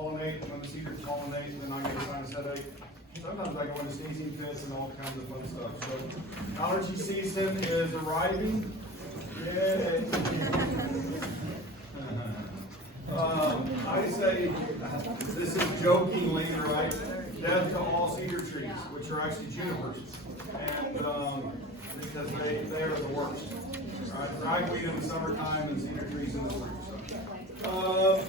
pollinate, when the cedars pollinate, then I get sinus headache. Sometimes I go into sneezing fits and all kinds of fun stuff. So allergy season is arriving. Yay. I say, this is jokingly, right? Death to all cedar trees, which are actually junipers. And because they are the worst. Right? Ragweed in the summertime and cedar trees in the spring. So,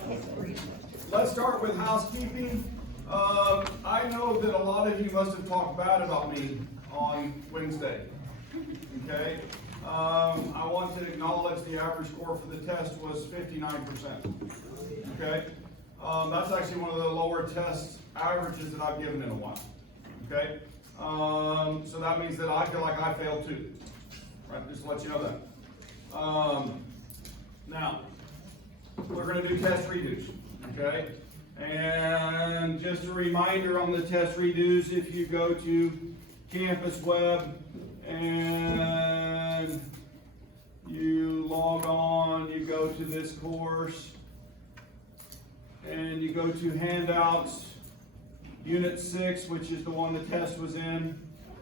let's start with housekeeping. I know that a lot of you must have talked bad about me on Wednesday. Okay? I want to acknowledge the average score for the test was 59%. Okay? That's actually one of the lower test averages that I've given in a while. Okay? So that means that I feel like I failed too. Right? Just to let you know that. Now, we're going to do test redos. Okay? And just a reminder on the test redos, if you go to Campus Web and you log on, you go to this course, and you go to handouts, Unit 6, which is the one the test was in.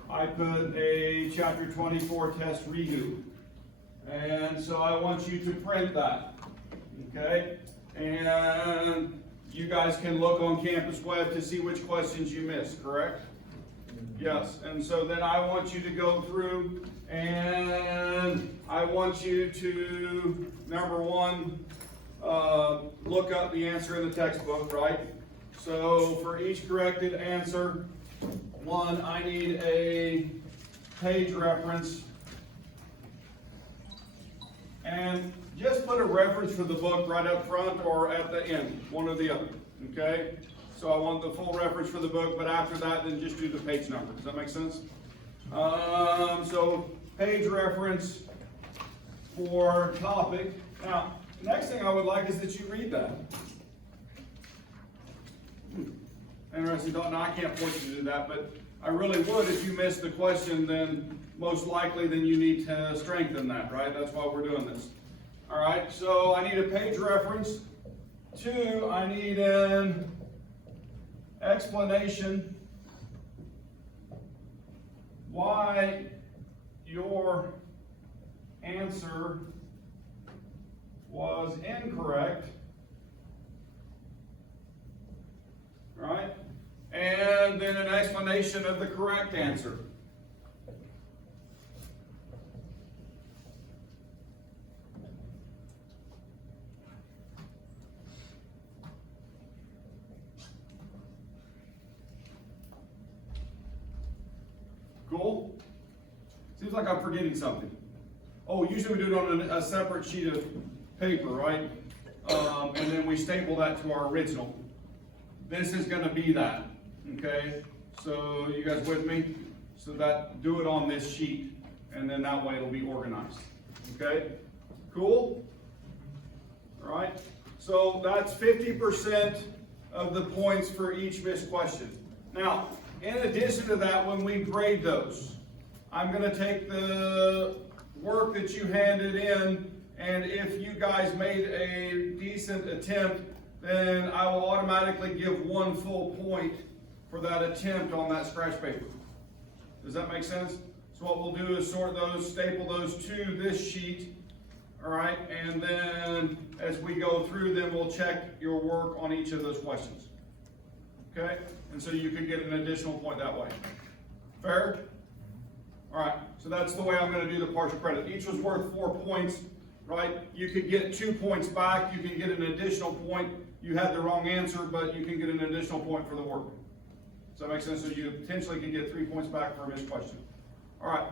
I put a Chapter 24 test redo. And so I want you to print that. Okay? And you guys can look on Campus Web to see which questions you missed, correct? Yes, and so then I want you to go through and I want you to, number one, look up the answer in the textbook, right? So for each corrected answer, one, I need a page reference. And just put a reference for the book right up front or at the end, one or the other, okay? So I want the full reference for the book, but after that, then just do the page number. Does that make sense? So page reference for topic. Now, the next thing I would like is that you read that. Interesting thought. Now, I can't point you to do that, but I really would. If you missed the question, then most likely then you need to strengthen that, right? That's why we're doing this. All right, so I need a page reference. Two, I need an explanation why your answer was incorrect. Right? And then an explanation of the correct answer. Cool? Seems like I'm forgetting something. Oh, usually we do it on a separate sheet of paper, right? And then we staple that to our original. This is going to be that, okay? So you guys with me? So that, do it on this sheet, and then that way it'll be organized, okay? Cool? All right? So that's 50% of the points for each missed question. Now, in addition to that, when we grade those, I'm going to take the work that you handed in, and if you guys made a decent attempt, then I will automatically give 1 full point for that attempt on that scratch paper. Does that make sense? So what we'll do is sort those, staple those to this sheet, all right? And then as we go through, then we'll check your work on each of those questions. Okay? And so you could get an additional point that way. Fair? All right, so that's the way I'm going to do the partial credit. Each was worth 4 points, right? You could get 2 points back. You can get an additional point. You had the wrong answer, but you can get an additional point for the work. Does that make sense? So you potentially can get 3 points back for a missed question. All right,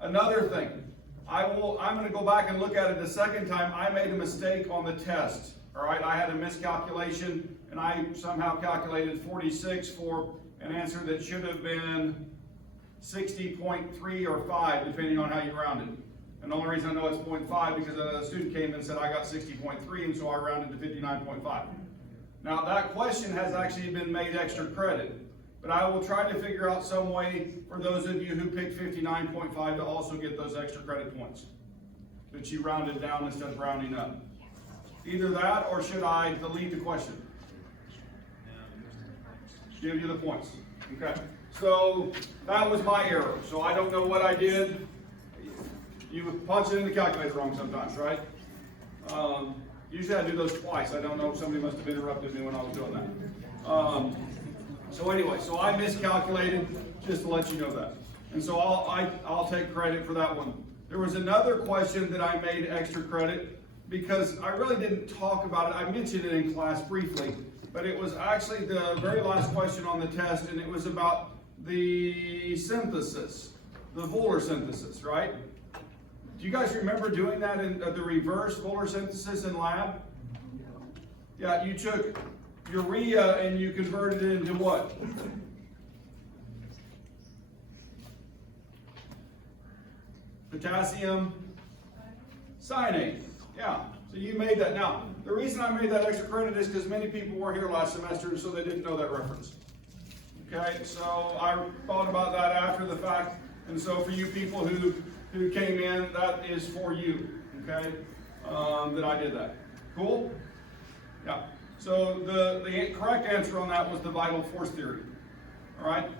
another thing. I'm going to go back and look at it a second time. I made a mistake on the test. All right, I had a miscalculation, and I somehow calculated 46 for an answer that should have been 60.3 or 5, depending on how you round it. And the only reason I know it's 0.5 because a student came and said I got 60.3, and so I rounded to 59.5. Now that question has actually been made extra credit, but I will try to figure out some way for those of you who picked 59.5 to also get those extra credit points that you rounded down instead of rounding up. Either that, or should I delete the question? give you the points. Okay, so that was my error. So I don't know what I did. You punch it in the calculator wrong sometimes, right? Usually I do those twice. I don't know if somebody must have interrupted me when I was doing that. So anyway, so I miscalculated, just to let you know that. And so I'll take credit for that one. There was another question that I made extra credit because I really didn't talk about it. I mentioned it in class briefly, but it was actually the very last question on the test, and it was about the synthesis, the Voller synthesis, right? Do you guys remember doing that in the reverse Voller synthesis in lab? Yeah, you took urea and you converted it into what? Potassium cyanate. Yeah, so you made that. Now, the reason I made that extra credit is because many people weren't here last semester, so they didn't know that reference. Okay, so I thought about that after the fact, and so for you people who came in, that is for you, okay, that I did that. Cool? Yeah, so the correct answer on that was the vital force theory, all right?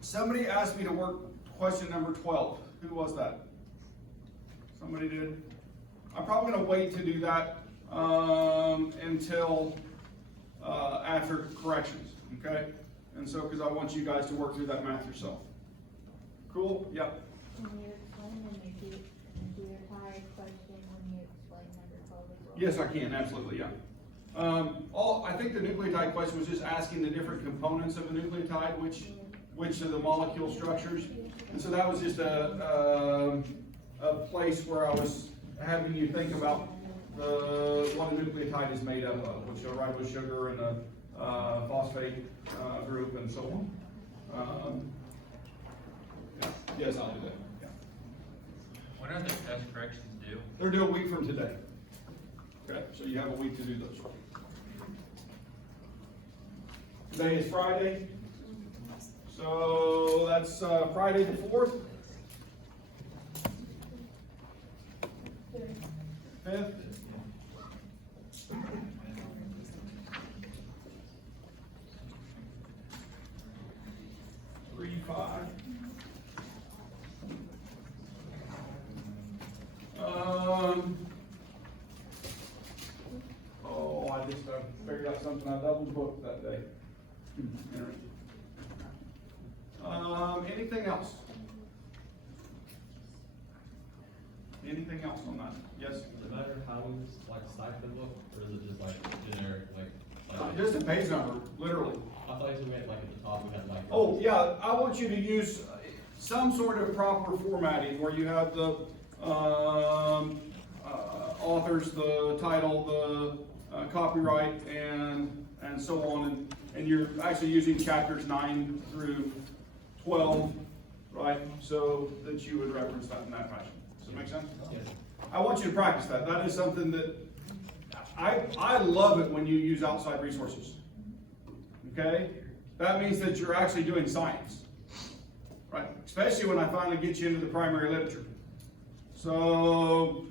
Somebody asked me to work question number 12. Who was that? Somebody did? I'm probably going to wait to do that until after corrections, okay? And so, because I want you guys to work through that math yourself. Cool? Yep. Can you explain the nucleotide question when you explain number 12 as well? Yes, I can, absolutely, yeah. I think the nucleotide question was just asking the different components of a nucleotide, which of the molecule structures. And so that was just a place where I was having you think about what a nucleotide is made up of, which are ribose sugar and a phosphate group and so on. Yes, I'll do that. Yeah. When are the test corrections due? They're due a week from today. Okay, so you have a week to do those. Today is Friday. So that's Friday the 4th. 5th. 3, 5. I just figured out something I double booked that day. Interesting. Anything else? Anything else on that? Yes? Does it matter how we like cite the book, or is it just like generic, like Just a page number, literally. I thought you said we had like at the top we had like. Oh, yeah, I want you to use some sort of proper formatting where you have the authors, the title, the copyright, and so on, and you're actually using chapters 9 through 12, right? So that you would reference that in that fashion. Does that make sense? Yes. I want you to practice that. That is something that I love it when you use outside resources. Okay? That means that you're actually doing science, right? Especially when I finally get you into the primary literature. So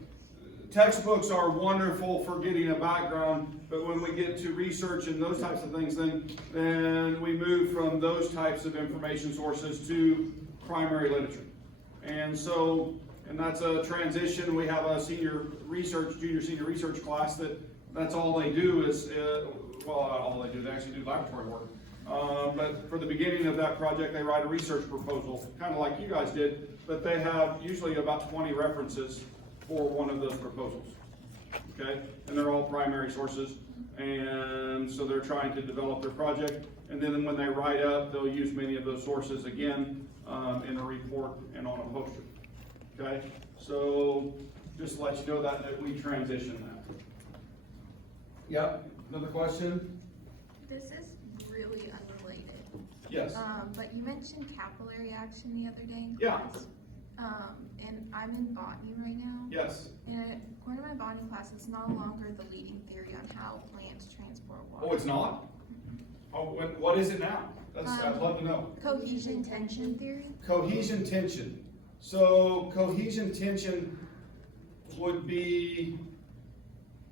textbooks are wonderful for getting a background, but when we get to research and those types of things, then we move from those types of information sources to primary literature. And so, and that's a transition. We have a junior senior research class that's all they do is, well, not all they do, they actually do laboratory work. But for the beginning of that project, they write a research proposal, kind of like you guys did, but they have usually about 20 references for one of those proposals, okay? And they're all primary sources, and so they're trying to develop their project, and then when they write up, they'll use many of those sources again in a report and on a poster, okay? So just to let you know that we transition that. Yep, another question? This is really unrelated. Yes. But you mentioned capillary action the other day in Yeah. class. And I'm in botany right now. Yes. And according to my botany class, it's no longer the leading theory on how plants transport water. Oh, it's not? Oh, what is it now? I'd love to know. Cohesion tension theory. Cohesion tension. So cohesion tension would be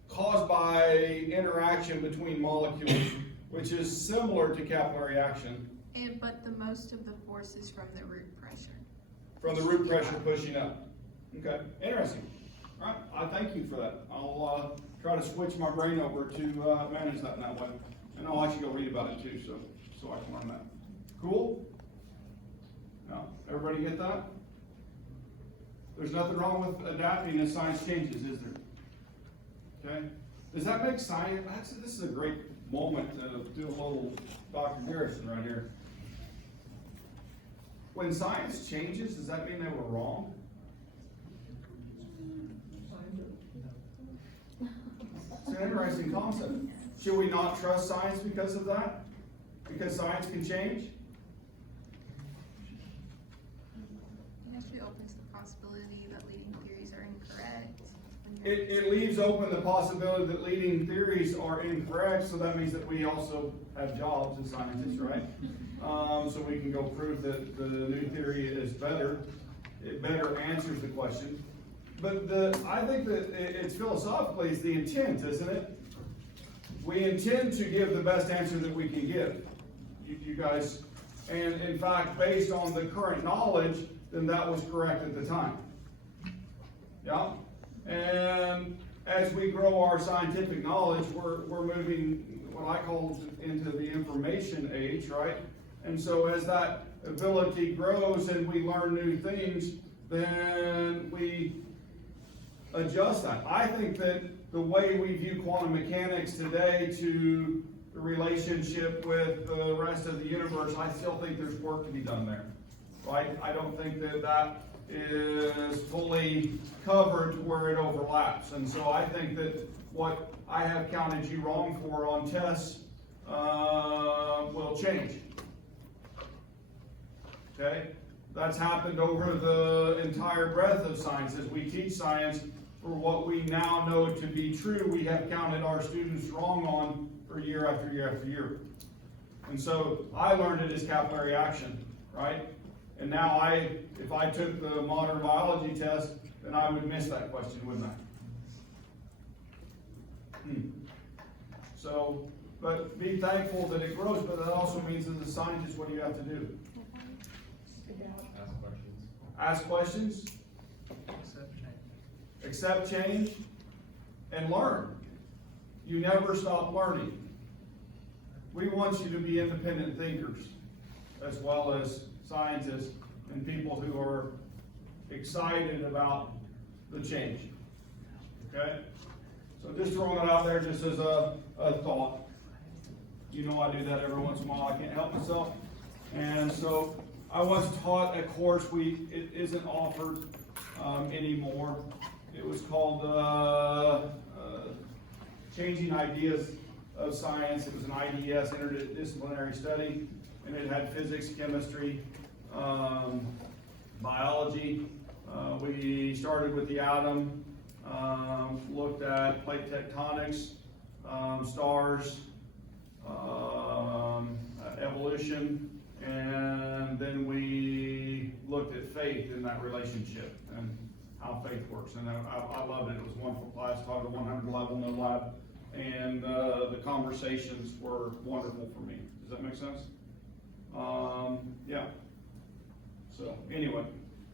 caused by interaction between molecules which is similar to capillary action But the most of the force is from the root pressure. from the root pressure pushing up. Okay, interesting. All right, I thank you for that. I'll try to switch my brain over to manage that in that way. And I'll actually go read about it too, so I can learn that. Cool? Now, everybody get that? There's nothing wrong with adapting as science changes, is there? Okay? Does that make science, actually, this is a great moment to do a little Dr. Garrison right here. When science changes, does that mean they were wrong? It's an interesting concept. Should we not trust science because of that? Because science can change? It actually opens the possibility that leading theories are incorrect. It leaves open the possibility that leading theories are incorrect, so that means that we also have jobs as scientists, right? So we can go prove that the new theory is better. It better answers the question. But I think that it's philosophically, it's the intent, isn't it? We intend to give the best answer that we can give, you guys. And in fact, based on the current knowledge, then that was correct at the time. Yeah? And as we grow our scientific knowledge, we're moving what I call into the information age, right? And so as that ability grows and we learn new things, then we adjust that. I think that the way we view quantum mechanics today to the relationship with the rest of the universe, I still think there's work to be done there, right? I don't think that is fully covered where it overlaps. And so I think that what I have counted you wrong for on tests will change. Okay? That's happened over the entire breadth of science. As we teach science, for what we now know to be true, we have counted our students wrong on for year after year after year. And so I learned it as capillary action, right? And now if I took the modern biology test, then I would miss that question, wouldn't I? So, but be thankful that it grows, but that also means as a scientist, what do you have to do? Ask questions. Ask questions, accept change, and learn. You never stop learning. We want you to be independent thinkers, as well as scientists and people who are excited about the change. Okay? So just throwing it out there just as a thought. You know I do that every once in a while. I can't help myself. And so I once taught a course, it isn't offered anymore. It was called Changing Ideas of Science. It was an IDS, interdisciplinary study, and it had physics, chemistry, biology. We started with the atom, looked at plate tectonics, stars, evolution, and then we looked at faith in that relationship and how faith works. And I loved it. It was a wonderful class, taught at a 100 level, no lab, and the conversations were wonderful for me. Does that make sense? Yeah. So anyway,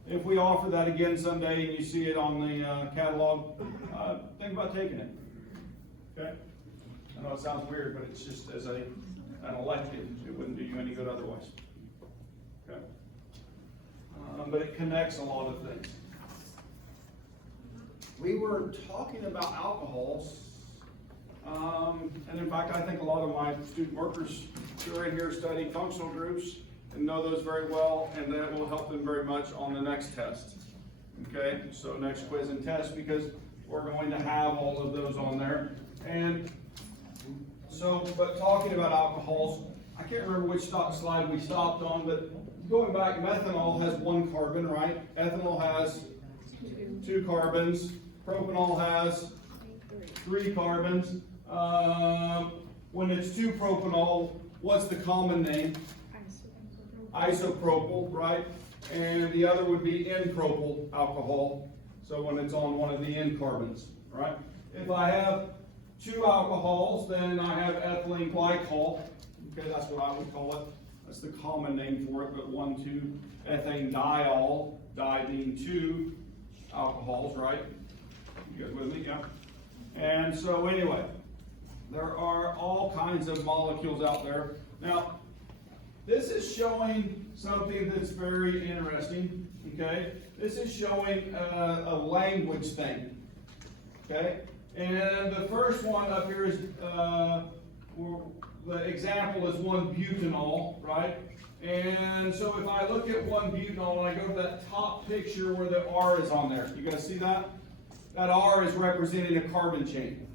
if we offer that again someday and you see it on the catalog, think about taking it. Okay? I know it sounds weird, but it's just as an elective, it wouldn't do you any good otherwise. Okay? But it connects a lot of things. We were talking about alcohols, and in fact, I think a lot of my student workers who are in here study functional groups and know those very well, and that will help them very much on the next test. Okay, so next quiz and test, because we're going to have all of those on there. And so, but talking about alcohols, I can't remember which slide we stopped on, but going back, methanol has 1 carbon, right? Ethanol has 2 carbons. Propanol has 3 carbons. When it's 2-propanol, what's the common name? Isopropyl, right? And the other would be N-propyl alcohol. So when it's on one of the N carbons, right? If I have two alcohols, then I have ethylene glycol. Okay, that's what I would call it. That's the common name for it, but 1,2-ethane-diol, di being two alcohols, right? You guys with me? Yeah. And so anyway, there are all kinds of molecules out there. Now, this is showing something that's very interesting, okay? This is showing a language thing, okay? And the first one up here is, the example is 1-butanol, right? And so if I look at 1-butanol and I go to that top picture where the R is on there, you guys see that? That R is representing a carbon chain.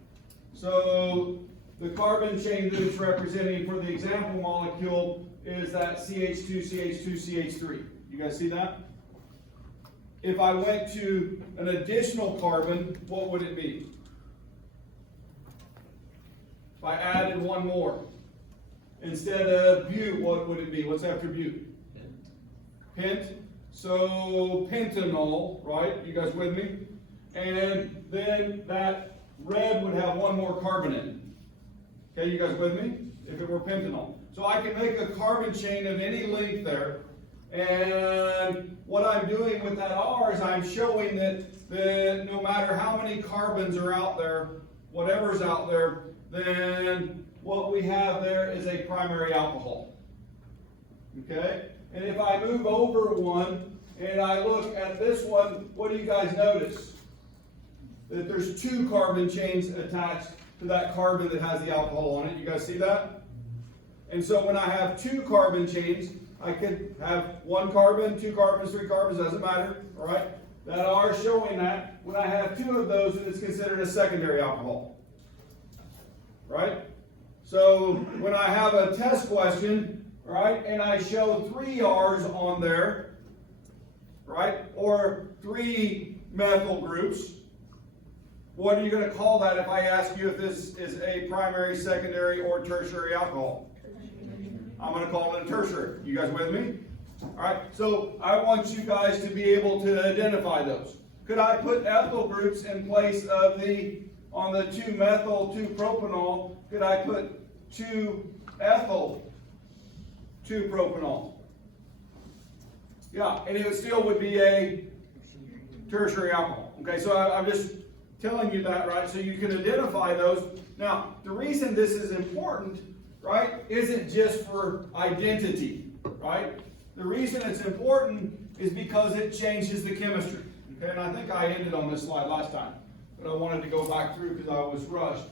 So the carbon chain that it's representing for the example molecule is that CH2, CH2, CH3. You guys see that? If I went to an additional carbon, what would it be? If I added one more. Instead of but, what would it be? What's after but? Pent. So pentanol, right? You guys with me? And then that red would have one more carbon in it. Okay, you guys with me? If it were pentanol. So I can make a carbon chain of any length there. And what I'm doing with that R is I'm showing that no matter how many carbons are out there, whatever's out there, then what we have there is a primary alcohol. Okay? And if I move over one and I look at this one, what do you guys notice? That there's two carbon chains attached to that carbon that has the alcohol on it. You guys see that? And so when I have two carbon chains, I could have one carbon, two carbons, three carbons, doesn't matter, all right? That R is showing that. When I have two of those, it's considered a secondary alcohol, right? So when I have a test question, right, and I show 3 R's on there, right, or 3 methyl groups, what are you going to call that if I ask you if this is a primary, secondary, or tertiary alcohol? I'm going to call it a tertiary. You guys with me? All right, so I want you guys to be able to identify those. Could I put ethyl groups in place of on the 2-methyl, 2-propanol, could I put 2-ethyl, 2-propanol? Yeah, and it still would be a tertiary alcohol. Okay, so I'm just telling you that, right, so you can identify those. Now, the reason this is important, right, isn't just for identity, right? The reason it's important is because it changes the chemistry. Okay, and I think I ended on this slide last time, but I wanted to go back through because I was rushed.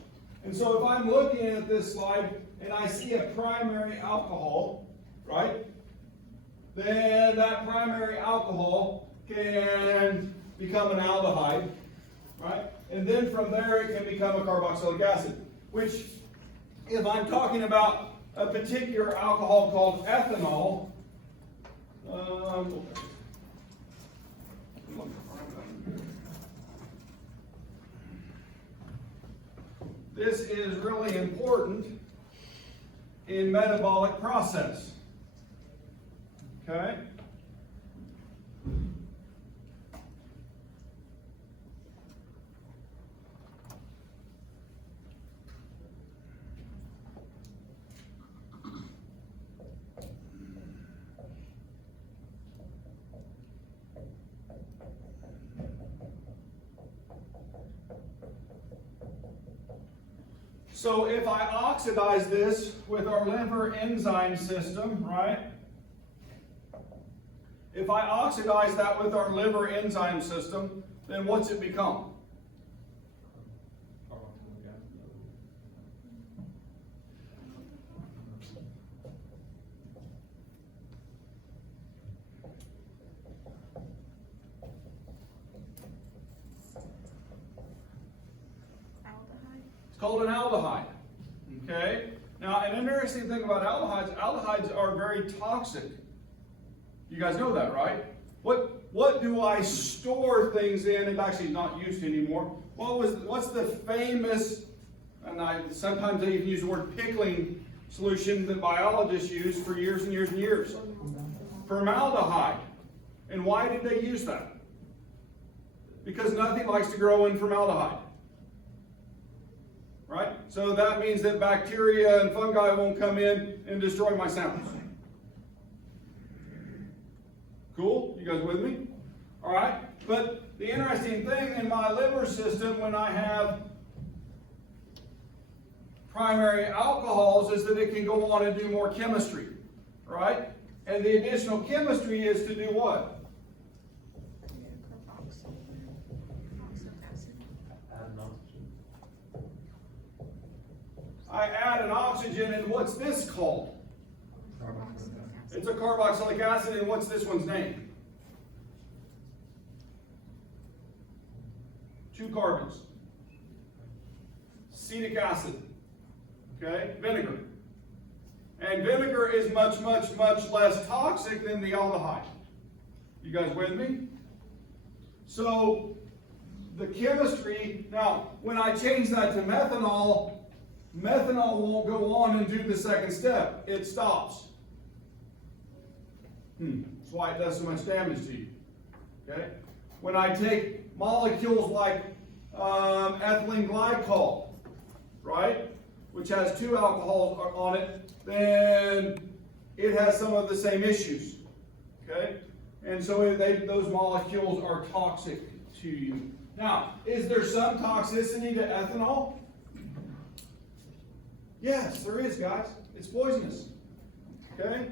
And so if I'm looking at this slide and I see a primary alcohol, right, then that primary alcohol can become an aldehyde, right? And then from there it can become a carboxylic acid, which if I'm talking about a particular alcohol called ethanol, this is really important in metabolic process. Okay? So if I oxidize this with our liver enzyme system, right? If I oxidize that with our liver enzyme system, then what's it become? It's called an aldehyde. Okay? Now, an interesting thing about aldehydes are very toxic. You guys know that, right? What do I store things in? It's actually not used anymore. What's the famous, and sometimes they even use the word pickling solution that biologists use for years and years and years? Formaldehyde. And why did they use that? Because nothing likes to grow in formaldehyde. right? So that means that bacteria and fungi won't come in and destroy my sounds. Cool? You guys with me? All right? But the interesting thing in my liver system when I have primary alcohols is that it can go on and do more chemistry, right? And the additional chemistry is to do what? Carboxylic acid. Add an oxygen. I add an oxygen, and what's this called? Carboxylic acid. It's a carboxylic acid, and what's this one's name? 2 carbons. Acetic acid. Okay? Vinegar. And vinegar is much, much, much less toxic than the aldehyde. You guys with me? So, the chemistry, now, when I change that to methanol, methanol won't go on and do the second step. It stops. That's why it does so much damage to you. Okay? When I take molecules like ethylene glycol, right, which has 2 alcohols on it, then it has some of the same issues. Okay? And so those molecules are toxic to you. Now, is there some toxicity to ethanol? Yes, there is, guys. It's poisonous. Okay?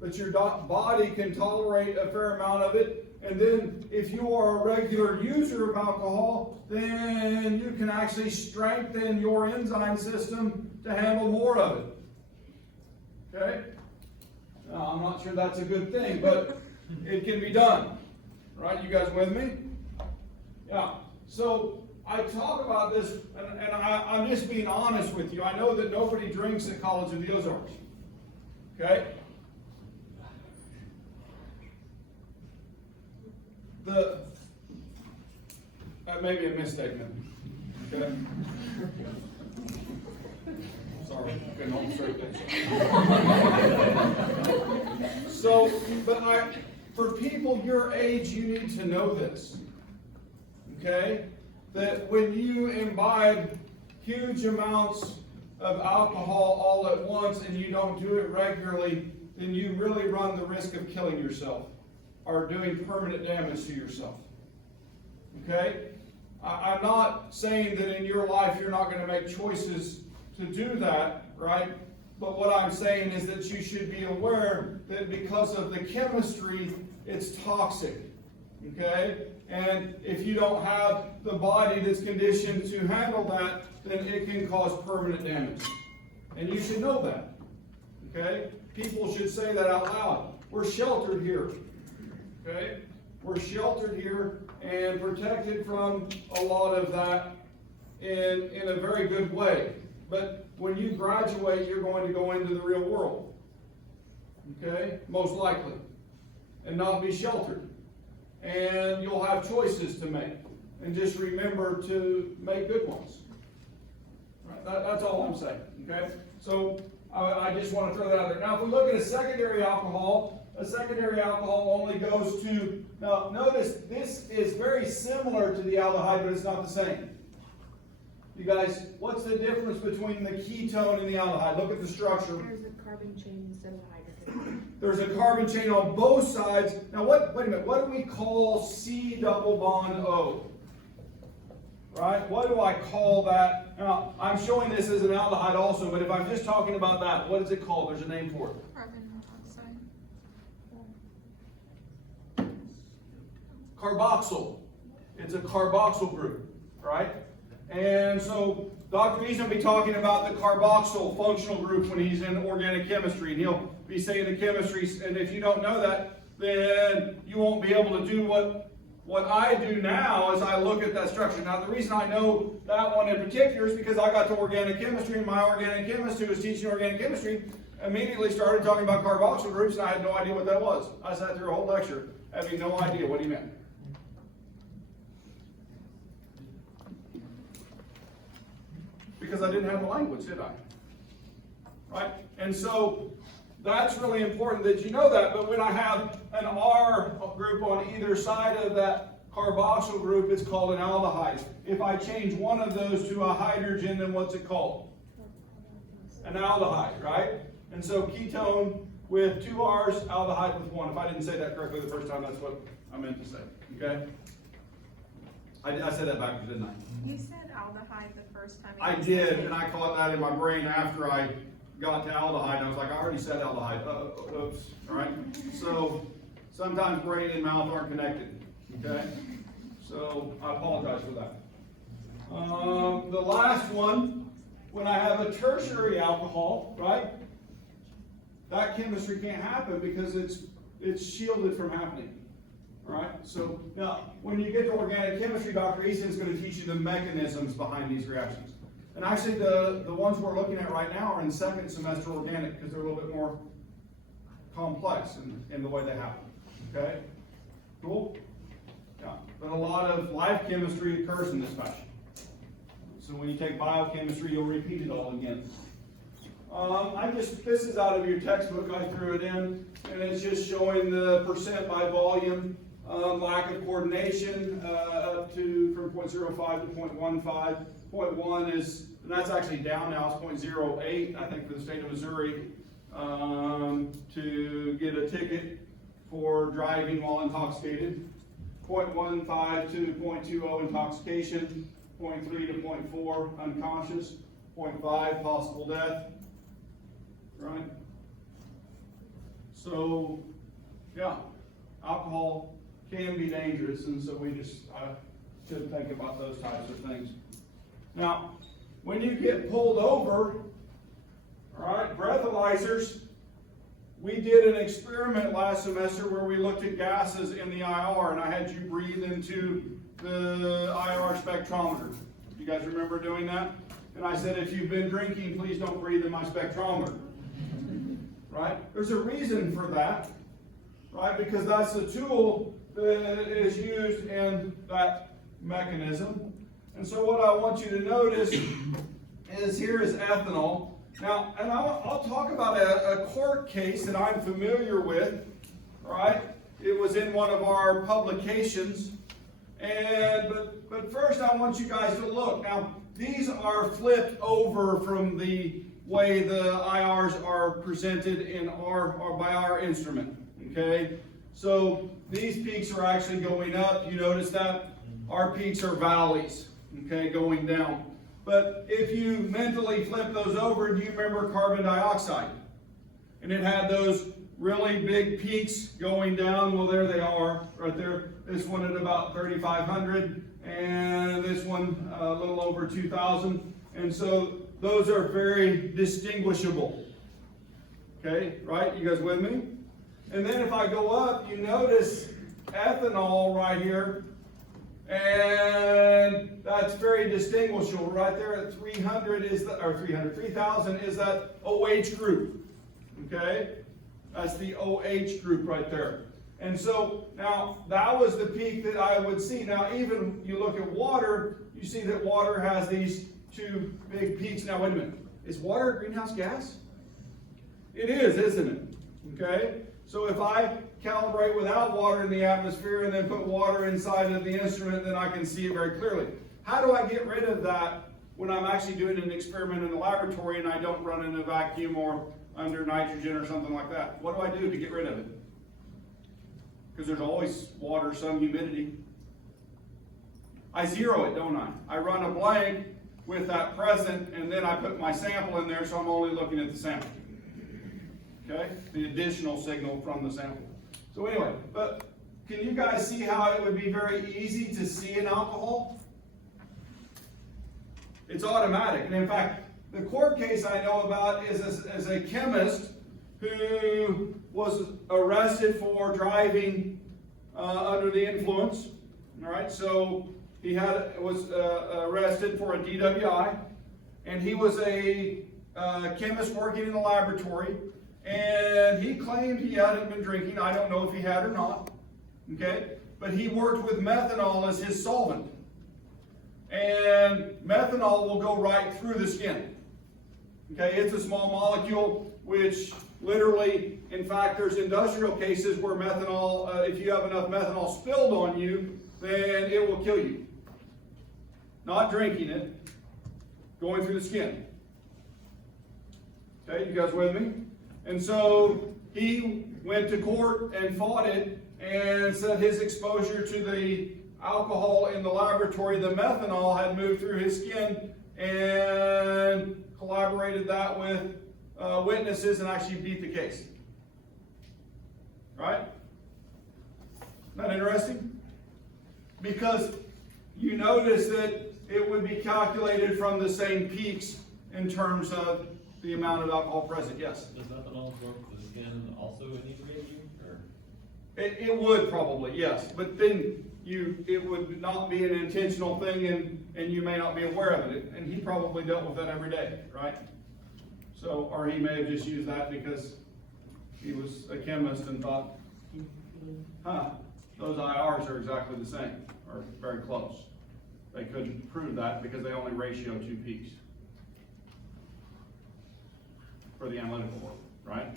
But your body can tolerate a fair amount of it. And then if you are a regular user of alcohol, then you can actually strengthen your enzyme system to handle more of it. Okay? Now, I'm not sure that's a good thing, but it can be done. Right? You guys with me? Yeah. So I talk about this, and I'm just being honest with you. I know that nobody drinks at College of the Ozarks. Okay? Maybe a misstatement. Okay? Sorry, been home straight there. So, but for people your age, you need to know this. Okay? That when you imbibe huge amounts of alcohol all at once and you don't do it regularly, then you really run the risk of killing yourself or doing permanent damage to yourself. Okay? I'm not saying that in your life you're not going to make choices to do that, right? But what I'm saying is that you should be aware that because of the chemistry, it's toxic. Okay? And if you don't have the body that's conditioned to handle that, then it can cause permanent damage. And you should know that. Okay? People should say that out loud. We're sheltered here. Okay? We're sheltered here and protected from a lot of that in a very good way. But when you graduate, you're going to go into the real world. Okay? Most likely. And not be sheltered. And you'll have choices to make. And just remember to make good ones. Right? That's all I'm saying. Okay? So I just want to throw that out there. Now, if we look at a secondary alcohol only goes to, now notice this is very similar to the aldehyde, but it's not the same. You guys, what's the difference between the ketone and the aldehyde? Look at the structure. There's a carbon chain instead of hydrogen. There's a carbon chain on both sides. Now wait a minute, what do we call C double bond O? Right? What do I call that? Now, I'm showing this as an aldehyde also, but if I'm just talking about that, what is it called? There's a name for it. Carbon monoxide. Carboxyl. It's a carboxyl group, right? And so Dr. E's going to be talking about the carboxyl functional group when he's in organic chemistry, and he'll be saying the chemistry, and if you don't know that, then you won't be able to do what I do now as I look at that structure. Now, the reason I know that one in particular is because I got to organic chemistry, and my organic chemist who was teaching organic chemistry immediately started talking about carboxyl groups, and I had no idea what that was. I sat through a whole lecture having no idea what he meant. Because I didn't have the language, did I? Right? And so that's really important that you know that. But when I have an R group on either side of that carboxyl group, it's called an aldehyde. If I change one of those to a hydrogen, then what's it called? An aldehyde, right? And so ketone with 2 R's, aldehyde with 1. If I didn't say that correctly the first time, that's what I meant to say, okay? I said that backwards, didn't I? You said aldehyde the first time. I did, and I caught that in my brain after I got to aldehyde, and I was like, I already said aldehyde, oops, all right? So, sometimes brain and mouth aren't connected, okay? So, I apologize for that. The last one, when I have a tertiary alcohol, right? That chemistry can't happen because it's shielded from happening. All right, so now when you get to organic chemistry, Dr. Easton's going to teach you the mechanisms behind these reactions. And actually the ones we're looking at right now are in second semester organic because they're a little bit more complex in the way they happen. Okay, cool? Yeah, but a lot of life chemistry occurs in this fashion. So when you take biochemistry, you'll repeat it all again. This is out of your textbook, I threw it in, and it's just showing the percent by volume, lack of coordination, up to from 0.05 to 0.15. 0.1 is, and that's actually down now, it's 0.08, I think, for the state of Missouri, to get a ticket for driving while intoxicated. 0.15 to 0.20 intoxication, 0.3 to 0.4 unconscious, 0.5 possible death. Right? So, yeah, alcohol can be dangerous, and so we just should think about those types of things. Now, when you get pulled over, all right, breathalyzers, we did an experiment last semester where we looked at gases in the IR, and I had you breathe into the IR spectrometer. You guys remember doing that? And I said, if you've been drinking, please don't breathe in my spectrometer. Right? There's a reason for that, right? Because that's the tool that is used in that mechanism. And so what I want you to notice is here is ethanol. Now, and I'll talk about a court case that I'm familiar with, right? It was in one of our publications. But first I want you guys to look. Now, these are flipped over from the way the IRs are presented in by our instrument, okay? So these peaks are actually going up. You notice that? Our peaks are valleys, okay, going down. But if you mentally flip those over, do you remember carbon dioxide? And it had those really big peaks going down. Well, there they are, right there. This one at about 3,500, and this one a little over 2,000. And so those are very distinguishable. Okay, right? You guys with me? And then if I go up, you notice ethanol right here. And that's very distinguishable. Right there at 300 is the, or 3,000 is that OH group. Okay? That's the OH group right there. And so now that was the peak that I would see. Now even you look at water, you see that water has these two big peaks. Now wait a minute. Is water a greenhouse gas? It is, isn't it? Okay? So if I calibrate without water in the atmosphere and then put water inside of the instrument, then I can see it very clearly. How do I get rid of that when I'm actually doing an experiment in the laboratory and I don't run in a vacuum or under nitrogen or something like that? What do I do to get rid of it? Because there's always water, some humidity. I zero it, don't I? I run a blank with that present, and then I put my sample in there, so I'm only looking at the sample. Okay? The additional signal from the sample. So anyway, but can you guys see how it would be very easy to see an alcohol? It's automatic. And in fact, the court case I know about is a chemist who was arrested for driving under the influence. All right, so he was arrested for a DWI, and he was a chemist working in the laboratory, and he claimed he hadn't been drinking. I don't know if he had or not, okay? But he worked with methanol as his solvent. And methanol will go right through the skin. Okay, it's a small molecule which literally, in fact, there's industrial cases where methanol, if you have enough methanol spilled on you, then it will kill you. Not drinking it, going through the skin. Okay, you guys with me? And so he went to court and fought it and said his exposure to the alcohol in the laboratory, the methanol, had moved through his skin, and collaborated that with witnesses and actually beat the case. Right? Isn't that interesting? Because you notice that it would be calculated from the same peaks in terms of the amount of alcohol present. Yes? Does methanol absorb the skin also inebriate you, or? It would probably, yes. But then it would not be an intentional thing, and you may not be aware of it. And he probably dealt with that every day, right? So, or he may have just used that because he was a chemist and thought, those IRs are exactly the same, or very close. They couldn't prove that because they only ratio 2 peaks for the analytical work, right?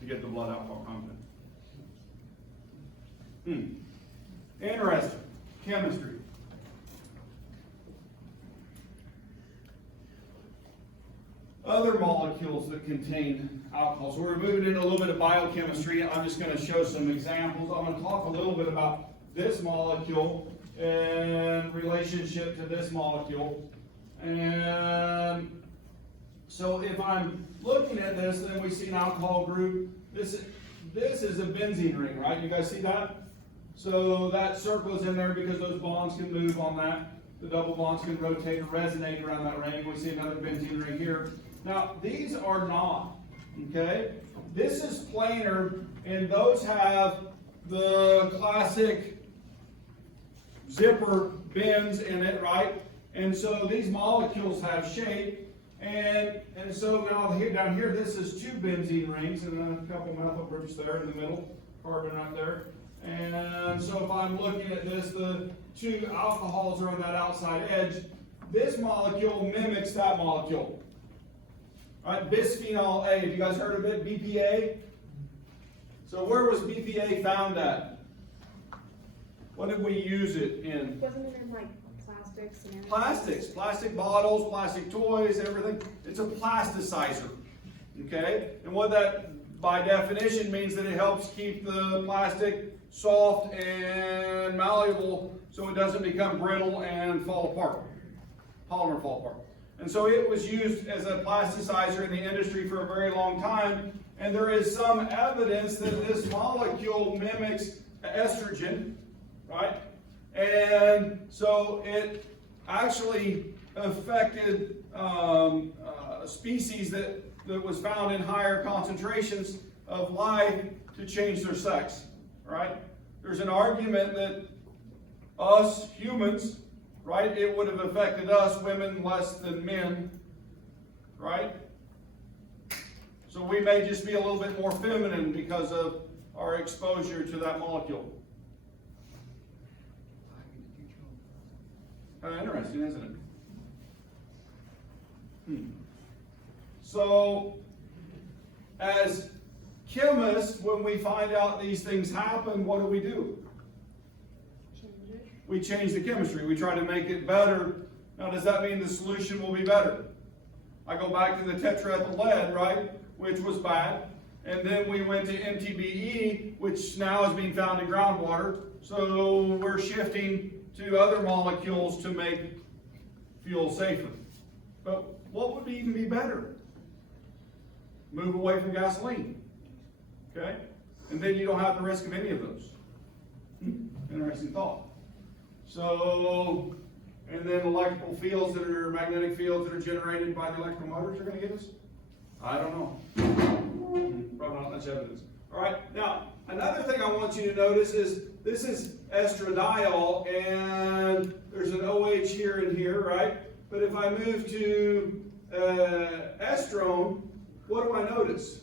To get the blood alcohol content. Interesting. Chemistry. Other molecules that contain alcohol. So we're moving into a little bit of biochemistry. I'm just going to show some examples. I'm going to talk a little bit about this molecule in relationship to this molecule. And so if I'm looking at this, then we see an alcohol group. This is a benzene ring, right? You guys see that? So that circle is in there because those bonds can move on that. The double bonds can rotate or resonate around that ring. We see another benzene ring here. Now, these are not, okay? This is planar, and those have the classic zipper bends in it, right? And so these molecules have shape. And so now here, down here, this is 2 benzene rings and a couple methyl groups there in the middle, carbon right there. And so if I'm looking at this, the 2 alcohols are on that outside edge. This molecule mimics that molecule. All right, bisphenol A. Have you guys heard of it? BPA? So where was BPA found at? What did we use it in? Wasn't it in like plastics and everything? Plastics, plastic bottles, plastic toys, everything. It's a plasticizer, okay? And what that, by definition, means that it helps keep the plastic soft and malleable so it doesn't become brittle and fall apart, polymer fall apart. And so it was used as a plasticizer in the industry for a very long time, and there is some evidence that this molecule mimics estrogen, right? And so it actually affected species that was found in higher concentrations of life to change their sex, right? There's an argument that us humans, right, it would have affected us, women less than men, right? So we may just be a little bit more feminine because of our exposure to that molecule. Kind of interesting, isn't it? So, as chemists, when we find out these things happen, what do? Change it. We change the chemistry. We try to make it better. Now, does that mean the solution will be better? I go back to the tetraethyl lead, right, which was bad. And then we went to MTBE, which now is being found in groundwater. So we're shifting to other molecules to make fuel safer. But what would even be better? Move away from gasoline. Okay? And then you don't have the risk of any of those. Interesting thought. So, and then electrical fields that are magnetic fields that are generated by the electrical motors are going to get us? I don't know. Probably not much evidence. All right, now, another thing I want you to notice is this is estradiol, and there's an OH here and here, right? But if I move to estrone, what do I notice?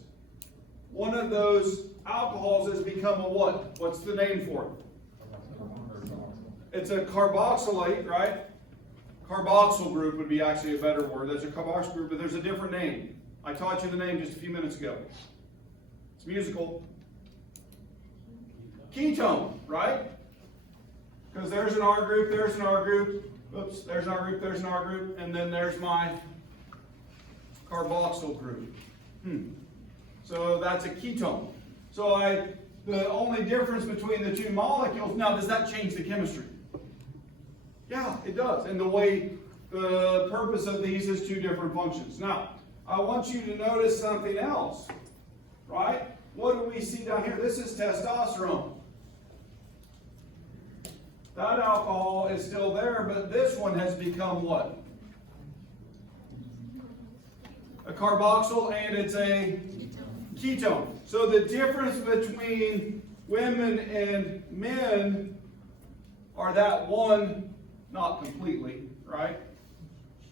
One of those alcohols has become a what? What's the name for it? It's a carboxylate, right? Carboxyl group would be actually a better word. There's a carboxyl group, but there's a different name. I taught you the name just a few minutes ago. It's musical. Ketone, right? Because there's an R group, there's an R group, oops, there's an R group, there's an R group, and then there's my carboxyl group. So that's a ketone. So the only difference between the two molecules, now does that change the chemistry? Yeah, it does. And the purpose of these is two different functions. Now, I want you to notice something else, right? What do we see down here? This is testosterone. That alcohol is still there, but this one has become what? A carboxyl, and it's a ketone. So the difference between women and men are that one, not completely, right?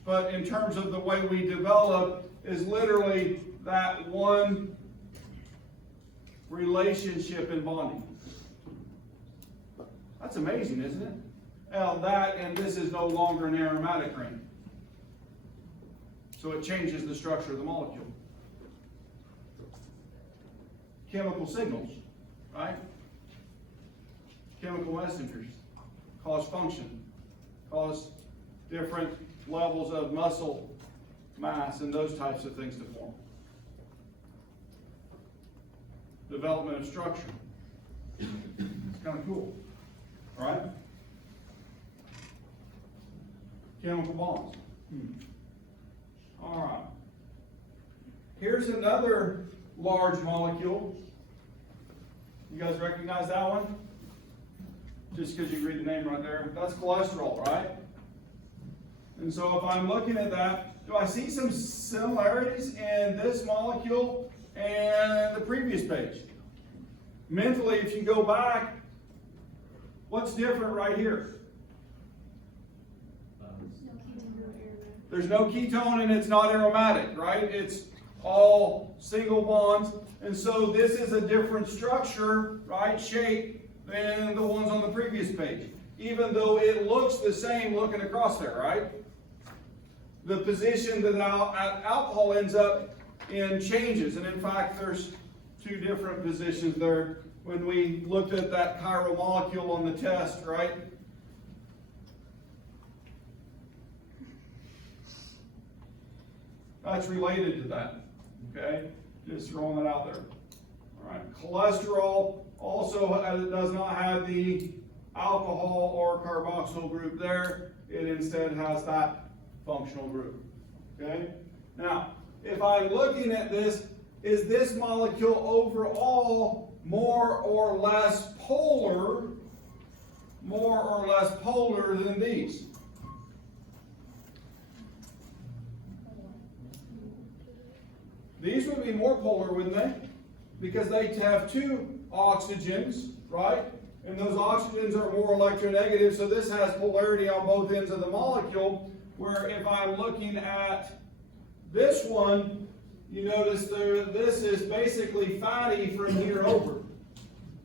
But in terms of the way we develop, is literally that one relationship and bonding. That's amazing, isn't it? Now that, and this is no longer an aromatic ring. So it changes the structure of the molecule. Chemical signals, right? Chemical messengers cause function, cause different levels of muscle mass and those types of things to form. Development of structure. It's kind of cool, right? Chemical bonds. All right. Here's another large molecule. You guys recognize that one? Just because you read the name right there. That's cholesterol, right? And so if I'm looking at that, do I see some similarities in this molecule and the previous page? Mentally, if you go back, what's different right here? There's no ketone and it's not aromatic, right? It's all single bonds. And so this is a different structure, right, shape than the ones on the previous page. Even though it looks the same looking across there, right? The position that alcohol ends up in changes. And in fact, there's two different positions there. When we looked at that chiral molecule on the test, right? That's related to that, okay? Just throwing that out there. All right, cholesterol also does not have the alcohol or carboxyl group there. It instead has that functional group, okay? Now, if I'm looking at this, is this molecule overall more or less polar than these? These would be more polar, wouldn't they? Because they have two oxygens, right? And those oxygens are more electronegative, so this has polarity on both ends of the molecule, where if I'm looking at this one, you notice this is basically fatty from here over,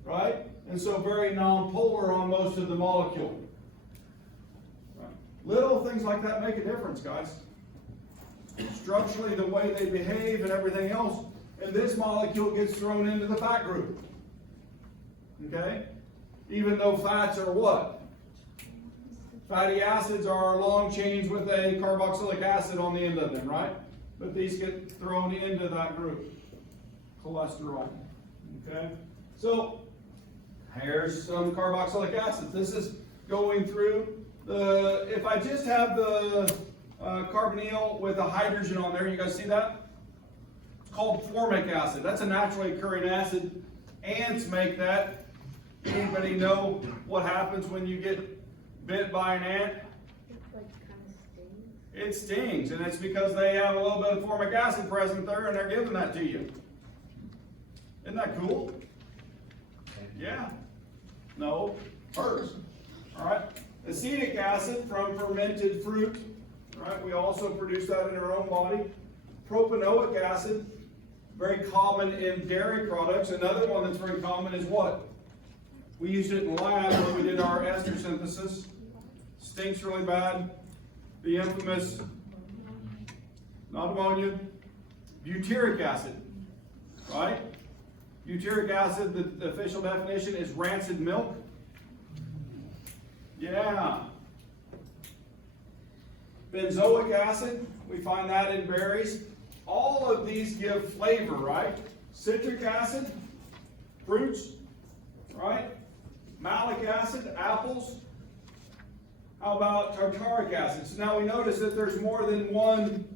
right? And so very non-polar on most of the molecule. Right. Little things like that make a difference, guys. Structurally, the way they behave and everything else, and this molecule gets thrown into the fat group. Okay? Even though fats are what? Fatty acids are long chains with a carboxylic acid on the end of them, right? But these get thrown into that group. Cholesterol. Okay? So, here's some carboxylic acid. This is going through if I just have the carbonyl with a hydrogen on there, you guys see that? It's called formic acid. That's a naturally occurring acid. Ants make that. Anybody know what happens when you get bit by an ant? It stings, and it's because they have a little bit of formic acid present there, and they're giving that to you. Isn't that cool? Yeah. No, hers. All right. Acetic acid from fermented fruit. Right? We also produce that in our own body. Propanoic acid, very common in dairy products. Another one that's very common is what? We used it in lab when we did our ester synthesis. Stinks really bad. The infamous, not ammonia, butyric acid, right? Butyric acid, the official definition is rancid milk. Yeah. Benzoic acid, we find that in berries. All of these give flavor, right? Citric acid, fruits, right? Malic acid, apples. How about tartaric acid? So now we notice that there's more than one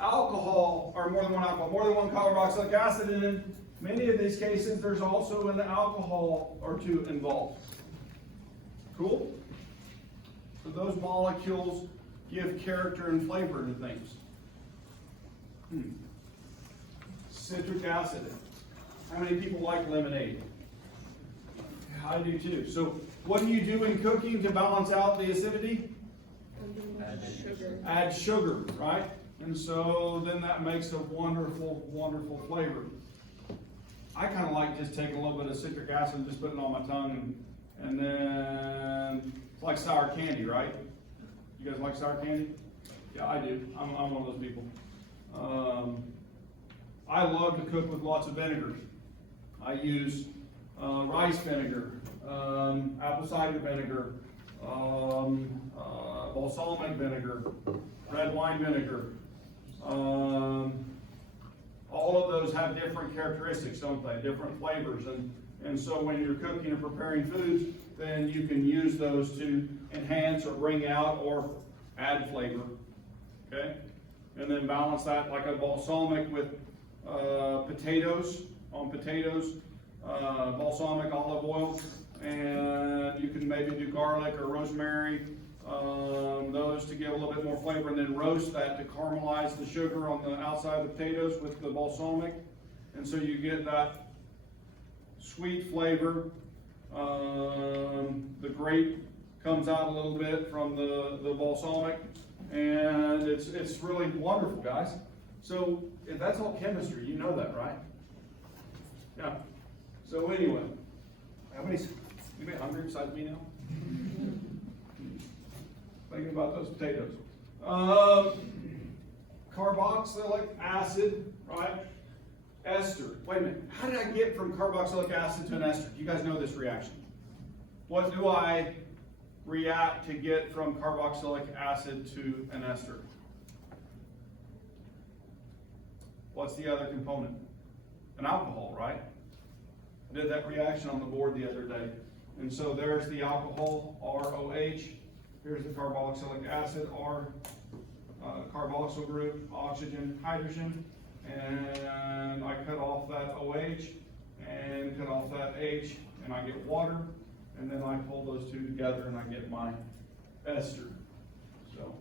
alcohol, or more than one carboxylic acid, and in many of these cases, there's also an alcohol or two involved. Cool? So those molecules give character and flavor to things. Citric acid. How many people like lemonade? Yeah, I do too. So what do you do in cooking to balance out the acidity? Sugar. Add sugar, right? And so then that makes a wonderful, wonderful flavor. I kind of like just taking a little bit of citric acid and just putting it on my tongue, and then it's like sour candy, right? You guys like sour candy? Yeah, I do. I'm one of those people. I love to cook with lots of vinegars. I use rice vinegar, apple cider vinegar, balsamic vinegar, red wine vinegar. All of those have different characteristics, don't they? Different flavors. And so when you're cooking and preparing foods, then you can use those to enhance or bring out or add flavor. Okay? And then balance that like a balsamic with potatoes, balsamic olive oil, and you can maybe do garlic or rosemary, those to give a little bit more flavor, and then roast that to caramelize the sugar on the outside of the potatoes with the balsamic, and so you get that sweet flavor. The grape comes out a little bit from the balsamic, and it's really wonderful, guys. So if that's all chemistry, you know that, right? Yeah. So anyway, anybody hungry besides me now? Thinking about those potatoes. Carboxylic acid, right? Ester. Wait a minute. How did I get from carboxylic acid to an ester? You guys know this reaction. What do I react to get from carboxylic acid to an ester? What's the other component? An alcohol, right? I did that reaction on the board the other day. And so there's the alcohol, ROH. Here's the carboxylic acid, R, carboxyl group, oxygen, hydrogen. And I cut off that OH and cut off that H, and I get water. And then I pull those two together and I get my ester. So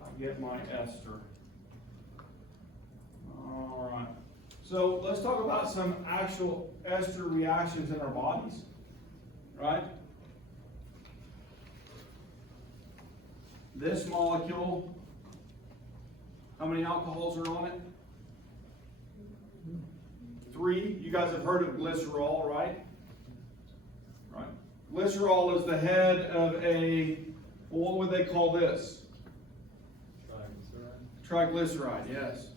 I get my ester. All right. So let's talk about some actual ester reactions in our bodies, right? This molecule, how many alcohols are on it? 3. You guys have heard of glycerol, right? Right. Glycerol is the head of a, well, what would they call this? Triglyceride, yes.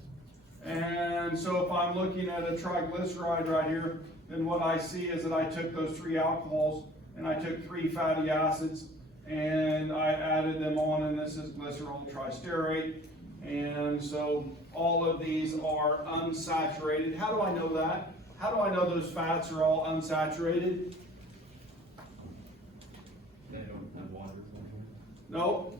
And so if I'm looking at a triglyceride right here, then what I see is that I took those 3 alcohols and I took 3 fatty acids and I added them on, and this is glycerol tristearate. And so all of these are unsaturated. How do I know that? How do I know those fats are all unsaturated? They don't have water or something? No.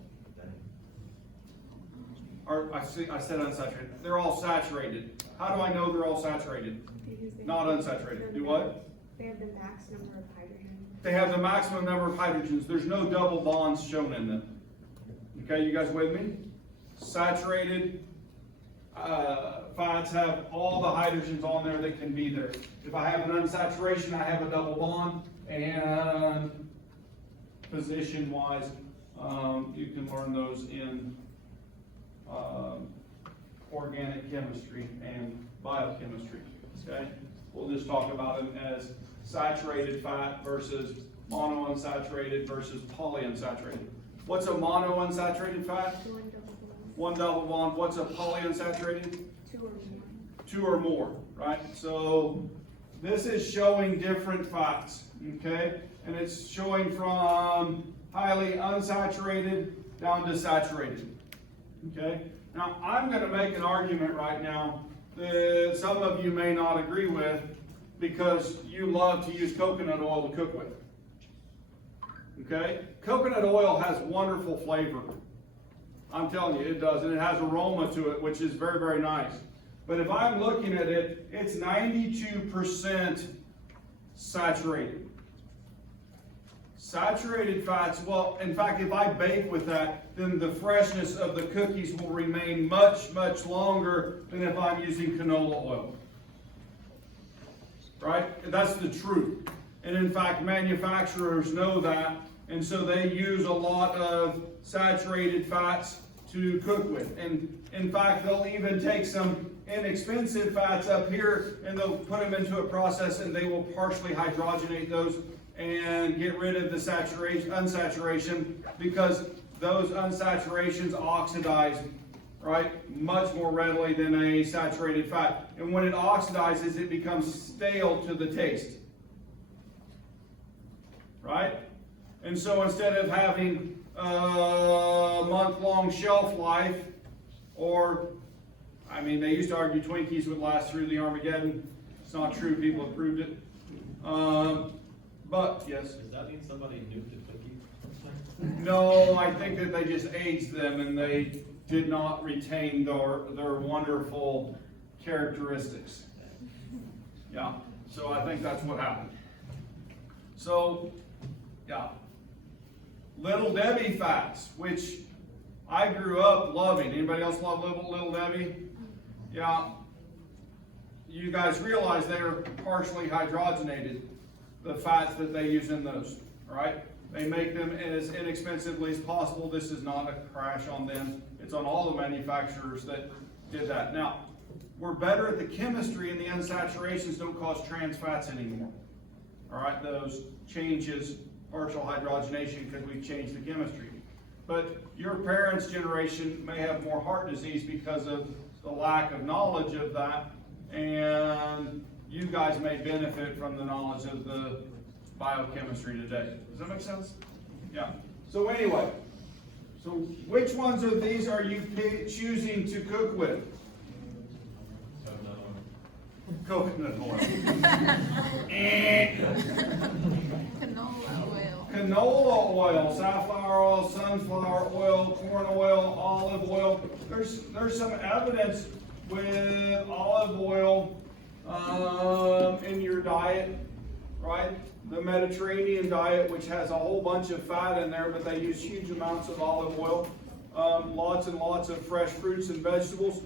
Or I said unsaturated. They're all saturated. How do I know they're all saturated? Because they Not have- unsaturated. Do what? They have the max number of hydrogen. They have the maximum number of hydrogens. There's no double bonds shown in them. Okay, you guys with me? Saturated fats have all the hydrogens on there that can be there. If I have an unsaturation, I have a double bond, and position-wise, you can learn those in organic chemistry and biochemistry. Okay, we'll just talk about them as saturated fat versus monounsaturated versus polyunsaturated. What's a monounsaturated fat? One double bond. 1 double bond. What's a polyunsaturated? 2 or more. 2 or more, right? So this is showing different fats, okay? And it's showing from highly unsaturated, down to saturated. Okay? Now, I'm going to make an argument right now that some of you may not agree with because you love to use coconut oil to cook with. Okay? Coconut oil has wonderful flavor. I'm telling you, it does, and it has aroma to it, which is very, very nice. But if I'm looking at it, it's 92% saturated. Saturated fats, well, in fact, if I bake with that, then the freshness of the cookies will remain much, much longer than if I'm using canola oil. Right? That's the truth. And in fact, manufacturers know that, and so they use a lot of saturated fats to cook with. And in fact, they'll even take some inexpensive fats up here and they'll put them into a process and they will partially hydrogenate those and get rid of the unsaturation, because those unsaturations oxidize, right, much more readily than a saturated fat. And when it oxidizes, it becomes stale to the taste, right? And so instead of having a month-long shelf life, or, I mean, they used to argue Twinkies would last through the Armageddon. It's not true, people have proved it. But, yes. Does that mean somebody nuked the cookie? No, I think that they just aged them and they did not retain their wonderful characteristics. Yeah, so I think that's what happened. So, yeah. Little Debbie fats, which I grew up loving. Anybody else love Little Debbie? Yeah. You guys realize they're partially hydrogenated, the fats that they use in those, right? They make them as inexpensively as possible. This is not a crash on them. It's on all the manufacturers that did that. Now, we're better at the chemistry, and the unsaturations don't cause trans fats anymore. All right, those changes, partial hydrogenation, because we've changed the chemistry. But your parents' generation may have more heart disease because of the lack of knowledge of that, and you guys may benefit from the knowledge of the biochemistry today. Does that make sense? Yeah. So anyway, so which ones of these are you choosing to cook with? Coconut oil. Canola oil. Canola oil, safflower oil, sunflower oil, corn oil, olive oil. There's some evidence with olive oil in your diet, right? The Mediterranean diet, which has a whole bunch of fat in there, but they use huge amounts of olive oil, lots and lots of fresh fruits and vegetables,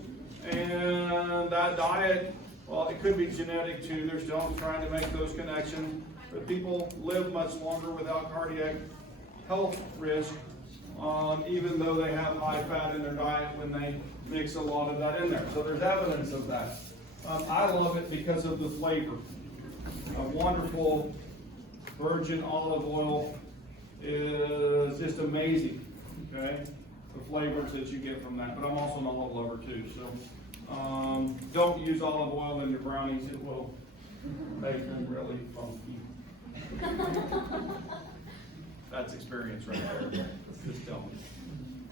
and that diet, well, it could be genetic too. They're still trying to make those connections, but people live much longer without cardiac health risk, even though they have high fat in their diet when they mix a lot of that in there. So there's evidence of that. I love it because of the flavor. Wonderful virgin olive oil is just amazing, okay? The flavors that you get from that. But I'm also an olive lover too, so don't use olive oil in your brownies. It will make them really funky. That's experience right there. Just tell me.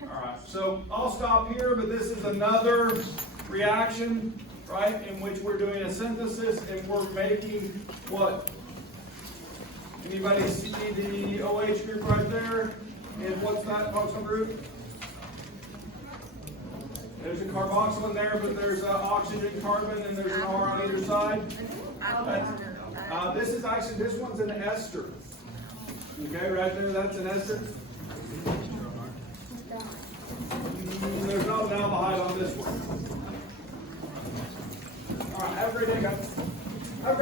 All right, so I'll stop here, but this is another reaction, right, in which we're doing a synthesis and we're making what? Anybody see the OH group right there? And what's that functional group? There's a carboxyl in there, but there's oxygen, carbon, and there's an R on either side. This is actually, this one's an ester. Okay, right there, that's an ester. There's no aldehyde on this one. All right, have a great day, guys. Have a great